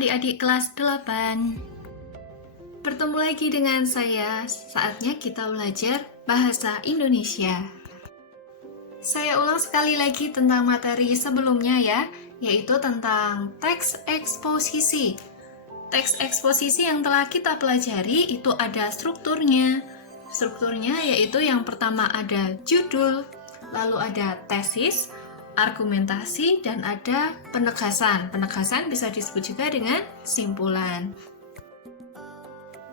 adik-adik kelas 8. Bertemu lagi dengan saya, saatnya kita belajar bahasa Indonesia. Saya ulang sekali lagi tentang materi sebelumnya ya, yaitu tentang teks eksposisi. Teks eksposisi yang telah kita pelajari itu ada strukturnya. Strukturnya yaitu yang pertama ada judul, lalu ada tesis, argumentasi, dan ada penegasan. Penegasan bisa disebut juga dengan simpulan.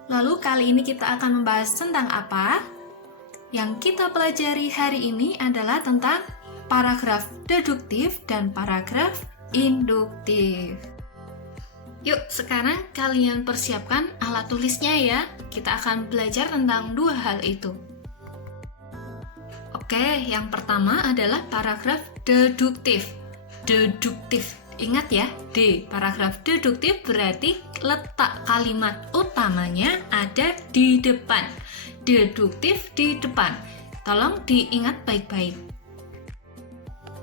Lalu kali ini kita akan membahas tentang apa? Yang kita pelajari hari ini adalah tentang paragraf deduktif dan paragraf induktif. Yuk, sekarang kalian persiapkan alat tulisnya ya. Kita akan belajar tentang dua hal itu. Oke, yang pertama adalah paragraf deduktif. Deduktif, ingat ya, D. Paragraf deduktif berarti letak kalimat utamanya ada di depan. Deduktif di depan. Tolong diingat baik-baik.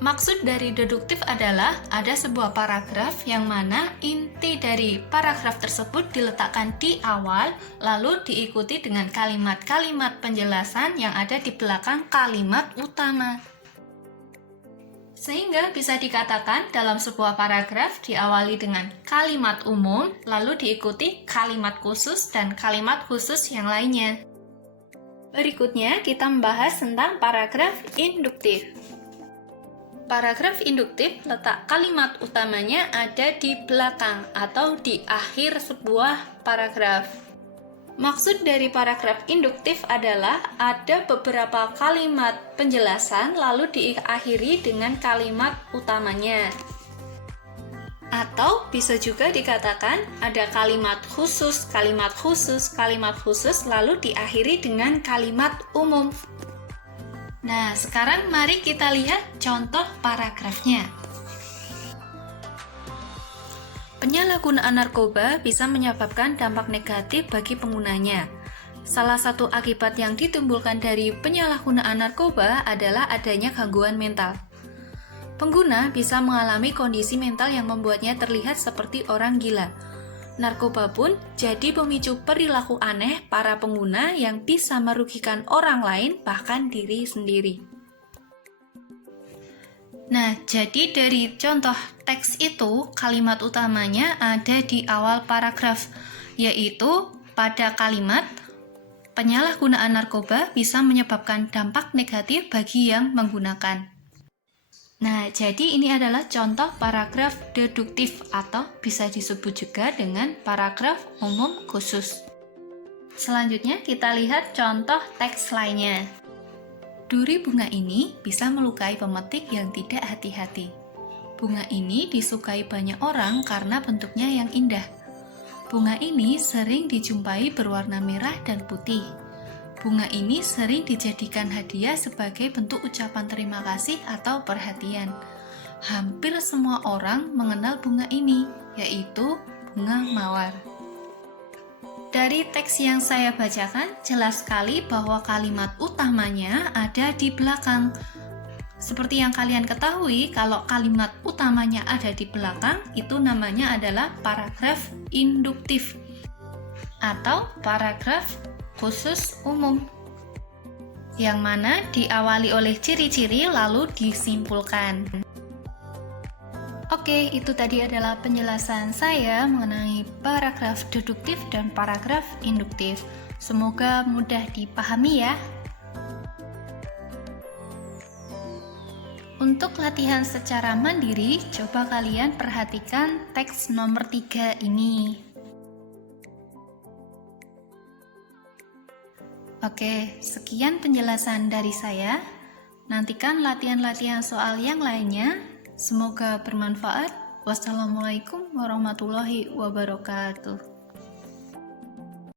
Maksud dari deduktif adalah ada sebuah paragraf yang mana inti dari paragraf tersebut diletakkan di awal, lalu diikuti dengan kalimat-kalimat penjelasan yang ada di belakang kalimat utama. Sehingga bisa dikatakan dalam sebuah paragraf diawali dengan kalimat umum, lalu diikuti kalimat khusus dan kalimat khusus yang lainnya. Berikutnya kita membahas tentang paragraf induktif. Paragraf induktif letak kalimat utamanya ada di belakang atau di akhir sebuah paragraf. Maksud dari paragraf induktif adalah ada beberapa kalimat penjelasan lalu diakhiri dengan kalimat utamanya. Atau bisa juga dikatakan ada kalimat khusus, kalimat khusus, kalimat khusus lalu diakhiri dengan kalimat umum. Nah, sekarang mari kita lihat contoh paragrafnya. Penyalahgunaan narkoba bisa menyebabkan dampak negatif bagi penggunanya. Salah satu akibat yang ditimbulkan dari penyalahgunaan narkoba adalah adanya gangguan mental. Pengguna bisa mengalami kondisi mental yang membuatnya terlihat seperti orang gila. Narkoba pun jadi pemicu perilaku aneh para pengguna yang bisa merugikan orang lain, bahkan diri sendiri. Nah, jadi dari contoh teks itu, kalimat utamanya ada di awal paragraf, yaitu pada kalimat penyalahgunaan narkoba bisa menyebabkan dampak negatif bagi yang menggunakan. Nah, jadi ini adalah contoh paragraf deduktif atau bisa disebut juga dengan paragraf umum khusus. Selanjutnya kita lihat contoh teks lainnya. Duri bunga ini bisa melukai pemetik yang tidak hati-hati. Bunga ini disukai banyak orang karena bentuknya yang indah. Bunga ini sering dijumpai berwarna merah dan putih. Bunga ini sering dijadikan hadiah sebagai bentuk ucapan terima kasih atau perhatian. Hampir semua orang mengenal bunga ini, yaitu bunga mawar. Dari teks yang saya bacakan, jelas sekali bahwa kalimat utamanya ada di belakang. Seperti yang kalian ketahui, kalau kalimat utamanya ada di belakang, itu namanya adalah paragraf induktif atau paragraf khusus umum, yang mana diawali oleh ciri-ciri lalu disimpulkan. Oke, itu tadi adalah penjelasan saya mengenai paragraf deduktif dan paragraf induktif. Semoga mudah dipahami ya. Untuk latihan secara mandiri, coba kalian perhatikan teks nomor 3 ini. Oke, sekian penjelasan dari saya. Nantikan latihan-latihan soal yang lainnya. Semoga bermanfaat. Wassalamualaikum warahmatullahi wabarakatuh.